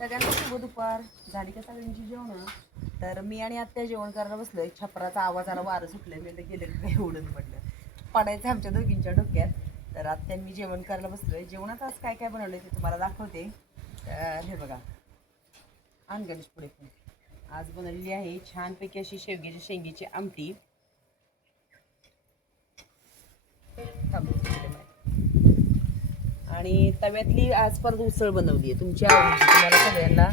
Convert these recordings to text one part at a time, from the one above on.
सगळ्यांना शुभ दुपार. झाली का सगळ्यांची जेवण? तर मी आणि आत्या जेवण करायला बसलोय. छपराचा आवाज आला, वारं सुटलंय. मी गेले काही उडून पडलं, पडायचं आमच्या दोघींच्या डोक्यात. तर आत्या मी जेवण करायला बसलोय. जेवणात आज काय काय बनवलंय ते तुम्हाला दाखवते. तर हे बघा, आण गणेश पुढे पण. आज बनवलेली आहे छानपैकी अशी शेंगीची आमटी. आणि तव्यातली आज परत उसळ बनवली आहे तुमच्या आवडीची, तुम्हाला सगळ्यांना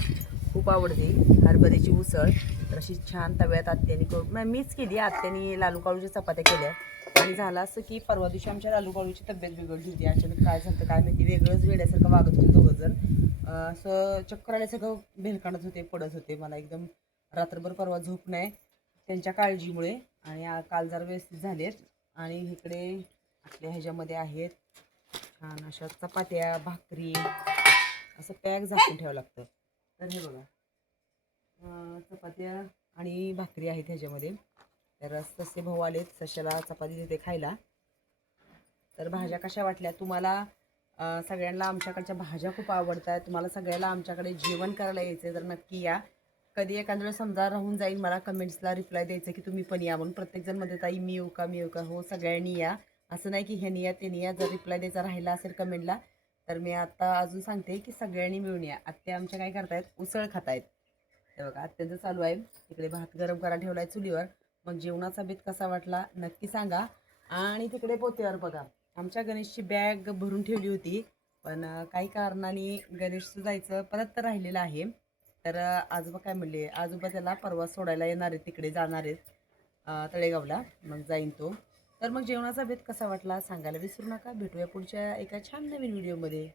खूप आवडते हरभऱ्याची उसळ. तर अशी छान तव्यात आत्याने करून मीच केली. आत्याने लालू काळूच्या चपात्या केल्या. आणि झालं असं की परवा दिवशी आमच्या लालू काळूची तब्येत बिघडली होती. अचानक काय झालं काय माहिती, वेगळंच वेड्यासारखं वागत होते दोघंजण. असं चक्कर आल्यासारखं भेलकांडत होते, पडत होते. मला एकदम रात्रभर परवा झोप नाही त्यांच्या काळजीमुळे. आणि काल जरा व्यवस्थित झालेत. आणि इकडे आपल्या ह्याच्यामध्ये आहेत छान अशा चपात्या भाकरी, असं पॅक झाकून ठेवावं लागतं. तर हे बघा, चपात्या आणि भाकरी आहेत ह्याच्यामध्ये. तर ससे भाऊ आलेत, सशाला चपाती देते खायला. तर भाज्या कशा वाटल्या तुम्हाला? सगळ्यांना आमच्याकडच्या भाज्या खूप आवडतात. तुम्हाला सगळ्याला आमच्याकडे जेवण करायला यायचं तर नक्की या. कधी एखाद्या वेळेस समजा राहून जाईल, मला कमेंट्सला रिप्लाय द्यायचं की तुम्ही पण या म्हणून. प्रत्येकजण मध्ये ताई मी येऊ का मी येऊ का. हो, सगळ्यांनी या. असं नाही की ह्यानी या त्यानी या. जर रिप्लाय द्यायचा राहिला असेल कमेंटला तर मी आता अजून सांगते की सगळ्यांनी मिळून या. आत्या आमच्या काय करतायत, उसळ खातायत. हे बघा आत्याचं चालू आहे. तिकडे भात गरम करा ठेवला आहे चुलीवर. मग जेवणाचा बेत कसा वाटला नक्की सांगा. आणि तिकडे पोत्यावर बघा, आमच्या गणेशची बॅग भरून ठेवली होती, पण काही कारणाने गणेश जायचं परत तर राहिलेलं आहे. तर आजोबा काय म्हणले, आजोबा त्याला परवा सोडायला येणार आहेत, तिकडे जाणार आहेत तळेगावला. मग जाईन तो. तर मग जेवणाचा बेत कसा वाटला सांगायला विसरू नका. भेटूया पुढच्या एका छान नवीन व्हिडिओमध्ये.